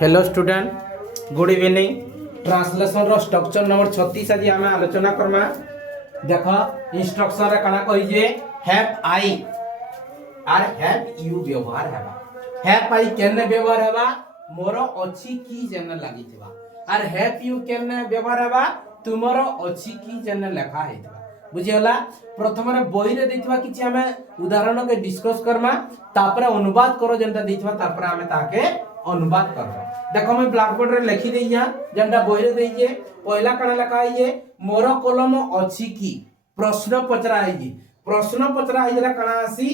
Hello student good evening. Translation रो structure number 36 आज आम आलोचना करमा। देख इंस्ट्रक्शन रे कना कहि जे have I are have you व्यवहार हेबा। हैव आई केने व्यवहार हेबा मोर अछि की जेने लागिथिबा आर हैव यू केने व्यवहार हेबा तुमरो अछि की जेने लेखा हेतिबा। बुझियला प्रथम रे बही रे देथिबा किछि हमें उदाहरण के डिस्कस करमा तापरे अनुवाद करो जेंता देथिबा तापरे हमें ताके अनुवाद करबा। देखो मैं ब्लैक बोर्ड रे लिखि देइया जेंता बही रे देइजे पहला कणा लिखा है मोर कलम अछि की प्रश्न पचरा है। प्रश्न पचरा है कणा आसी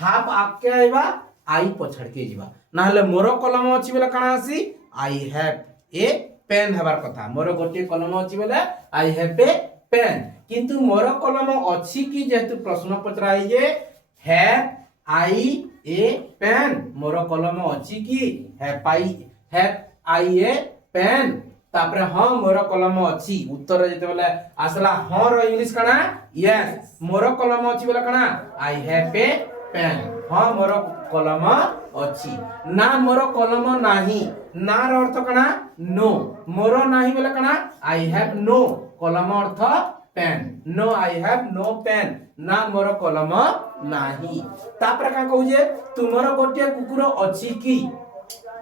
हाफ आके आइबा आई पछड़ के जीवा नाले मोर कलम अछि बेले कणा आसी आई हैव ए पेन हेबार कथा। मोर गोटे कलम अछि बेले आई हैव ए पेन किंतु मोर कलम अछि की जेतु प्रश्न पचरा है जे हैव आई ए पेन मोर कलम अछि की हैव आई ए पेन तापरे हां मोर कलम अछि उत्तर जेते बेले आसला हां रो इंग्लिश कणा यस मोर कलम अछि बेले कणा आई हैव ए पेन हां मोर कलम अछि। ना मोर कलम नाही ना रो अर्थ कणा नो मोर नाही बेले कणा आई हैव नो कलम अर्थ pen no I have no pen ना मोर कलम नाही। तापर का कहू जे तुमरो गोटे कुकुर अछि की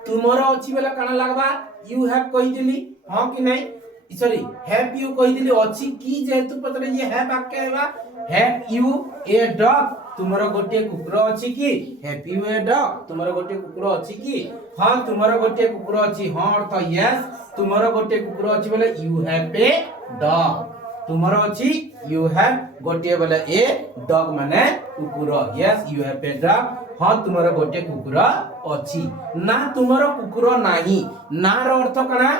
तुमरो अछि बेला काना लागबा यू हैव कहि दिली हां कि नहीं सॉरी हैव यू कहि दिली अछि की जेतु पतरे ये हैव आके हेबा हैव यू ए डॉग तुमरो गोटे कुकुर अछि की हैव यू ए डॉग तुमरो गोटे कुकुर अछि की हां तुमरो गोटे कुकुर अछि हां अर्थ यस तुमरो गोटे कुकुर अछि बेले यू हैव ए डॉग तुमरो अछि यू हैव गोटे बेले ए डॉग माने कुकुर yes you have a dog हां तुमरो गोटे कुकुर अछि। ना तुमरो कुकुर नाही ना रो अर्थ कणा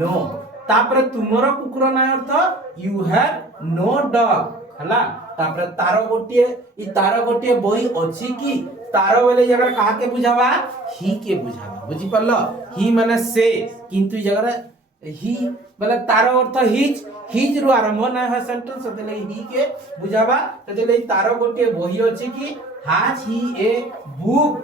नो तापर तुमरो कुकुर नाही अर्थ यू हैव नो डॉग हला तापर तारो गोटे बही अछि की तारो बेले जगह कहा के बुझावा ही के बुझावा बुझी परलो ही माने से किंतु जगह ही बेले तारो अर्थ हिज रु आरंभ ना है सेंटेंस तले ही के बुझावा तले तारो गोटे बही अछि की हैज ही ए बुक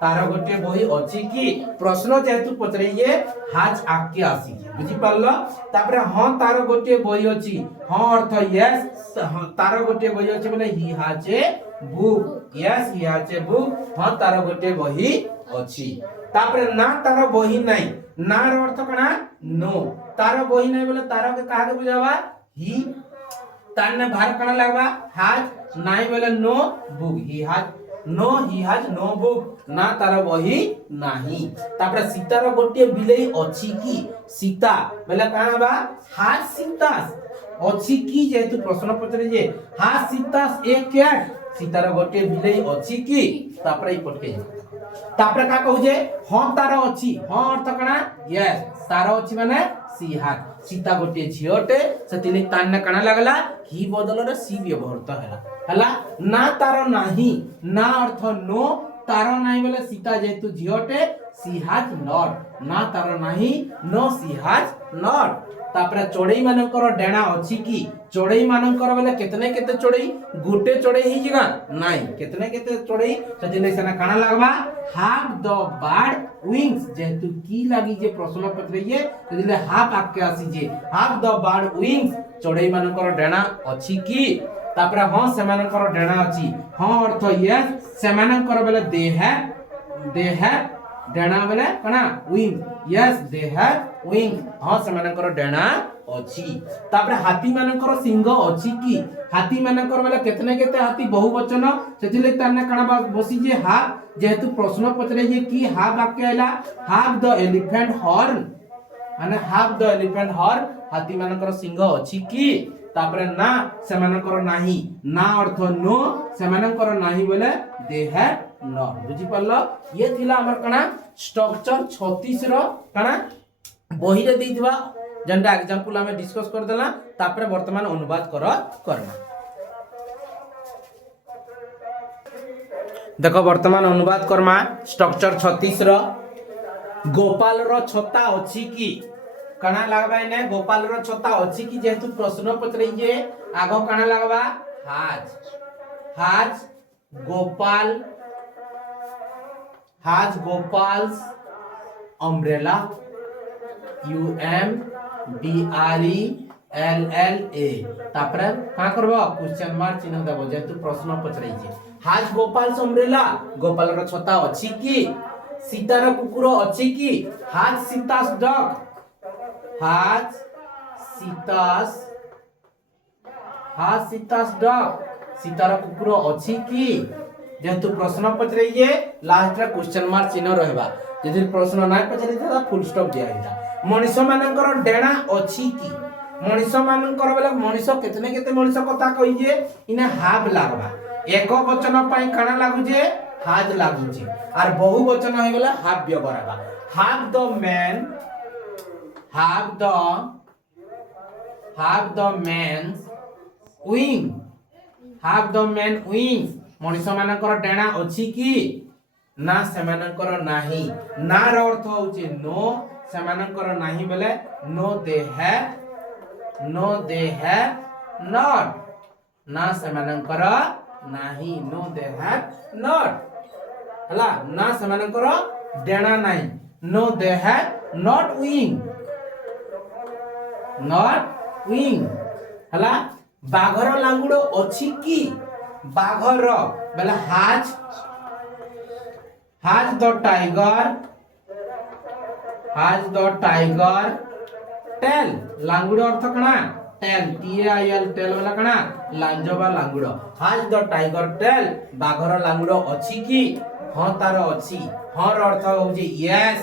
तारो गोटे बही अछि की प्रश्न जेतु पचरइए हैज आके आसी बुझी परलो तापर हां तारो गोटे बही अछि हां अर्थ यस तारो गोटे बही अछि माने he has a book yes he has a book हां तारो गोटे बही अछि। तापर ना तारो बही नाही ना रो अर्थ कणा नो तारो बही नाही बोले तारो के कहा के बुझावा ही ताने भार कणा लागबा हैज नाही बोले no book he has no book ना तारो बही नाही। तापर सीता रो गोटे बिलेई अछि की सीता बोले कणा बा हैज सीता अछि की जेतु प्रश्न पचरे जे has Sita a cat Sita रो गोटे बिलेई अछि की तापर ई पटके तापर का कहू जे हां तारो अछि हां अर्थ कणा यस तारो अछि माने सी हैज सीता गोटे झियोटे सेतिले तान्ने कणा लागला ही बदल रे सी व्यवहारत हला ना तारो नाही ना अर्थ नो तारो नाही बोले सीता जेतु झियोटे सी हैज नॉट ना तारो नाही नो सी हैज नॉट। तापर चोड़ई मानकर डेणा अछि की चोड़ई मानकर बोले कितने केते चोड़ई गुटे चोड़ई ही जगह नाही कितने केते चोड़ई सजिले सेना काना लागबा हाफ द बर्ड विंग्स जेतु की लागी जे प्रश्न पत्र ये सजिले हाफ आके आसी जे हाफ द बर्ड विंग्स चोड़ई मानकर डेणा अछि की तापर हां सेमानकर डेणा अछि हां अर्थ यस सेमानकर बोले दे हैव डेणा बोले कना wing yes they have wing हां सेमानकर डेणा अछि। तापर हाथी मानकर सिंह अछि की हाथी मानकर बोले कितने केते हाथी बहुवचन सेतिले ताने कणा बसी जे हाफ जेहेतु प्रश्न पचरे जे की हाफ आके आइला हाफ द एलिफेंट हॉर्न माने हाफ द एलिफेंट हॉर्न हाथी मानकर सिंह अछि की तापर ना सेमानकर नाही ना अर्थ नो सेमानकर नाही बोले दे हैव नॉट बुझी परलो ये थिला हमर कणा स्ट्रक्चर 36 रो कणा बही रे देइथबा जंडा एग्जांपल हमें डिस्कस कर देला तापर वर्तमान अनुवाद करना। देखो वर्तमान अनुवाद करमा स्ट्रक्चर 36 रो गोपाल रो छता अछि की कणा लागबा ने गोपाल रो छता अछि की जेतु प्रश्न पत्र जे आगो कणा लागबा has Gopal has Gopal's umbrella UMBRELLA तापर का करबो क्वेश्चन मार्क चिन्ह देबो जेतु प्रश्न पचराई छै हाज गोपाल अम्ब्रेला गोपाल रो छता अछि कि सीतार कुकुर अछि कि हाज सीतास डग हाज सीतास डग सीतार कुकुर अछि कि जेतु प्रश्न पचराई जे लास्ट रे क्वेश्चन मार्क चिन्ह रहबा यदि प्रश्न ना पचराई था फुल स्टॉप दिया हिता मनुष्य मानकर डेणा अछि कि मनुष्य मानकर बेला मनुष्य केतने केते मनुष्य कथा कहि जे इना हाफ लागबा एक वचन पई काना लागु जे हाज लागु जे आर बहु वचन होय गेला हाफ व्यवहारबा हाफ द मैन विंग्स मनुष्य मानकर डेणा अछि कि ना सेमानकर नाही ना रो अर्थ होचे नो सेमानकर नाही बेले नो दे हैव नॉट ना सेमानकर नाही नो दे हैव नॉट हला ना सेमानकर डेणा नाही no they have not wing हला बाघर लांगुडो अछि कि बाघर बेला हाज द टाइगर टेल लांगुडो अर्थ कणा टेल TAIL टेल वाला कणा लांजबा लांगुडो हाज द टाइगर टेल बाघर लांगुडो अछि कि हां तार अछि हां रो अर्थ हो जे यस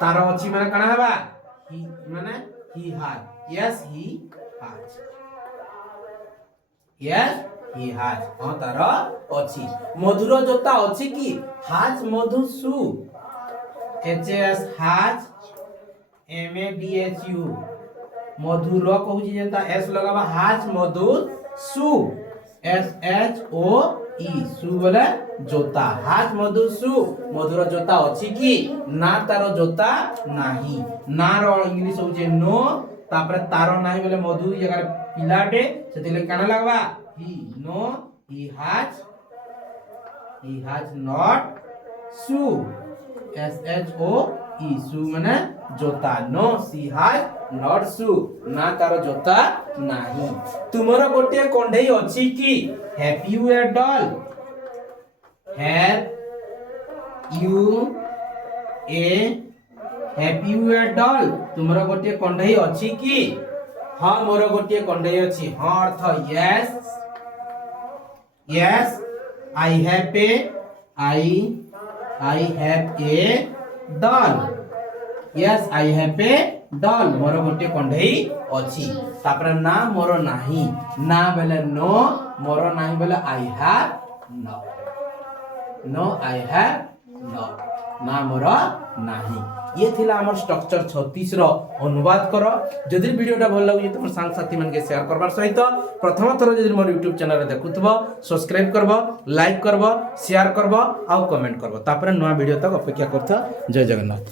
तार अछि माने कणा हबा ही माने ही हाज यस ही हाज हां तार अछि मधुर जोता अछि कि हाज मधु सु HS हाज MADHU मधुर कहूची जेता S लगाबा हाज मधु सु SHOE सु बोले जोता हाज मधु सु मधुर जोता अछि कि ना तार जोता नाही ना रो इंग्लिश होचे नो तापर तार नाही बोले मधु जगह पिलाटे सेतिले काना लागबा he no he has not shoe SHOE shoe माने जोता no she has not shoe ना तार जोता नाही तुमरो गोटे कोंढई अछि कि have you a doll तुमरो गोटे कोंढई अछि कि हां मोर गोटे कोंढई अछि हां अर्थ yes I have a doll yes I have a doll मोर गोटे कोंढई अछि तापर ना मोर नाही ना बेले नो मोर नाही बेले I have not ना मोर नाही ये थिला हमर स्ट्रक्चर 36 रो अनुवाद करो जदि वीडियोटा भल लागु तुम संग साथी मन के शेयर करबार सहित प्रथम थर जदि मोर YouTube चैनल रे देखुथबो सब्सक्राइब करबो लाइक करबो शेयर करबो आ कमेंट करबो तापर नया वीडियो तक अपेक्षा करथा जय जगन्नाथ।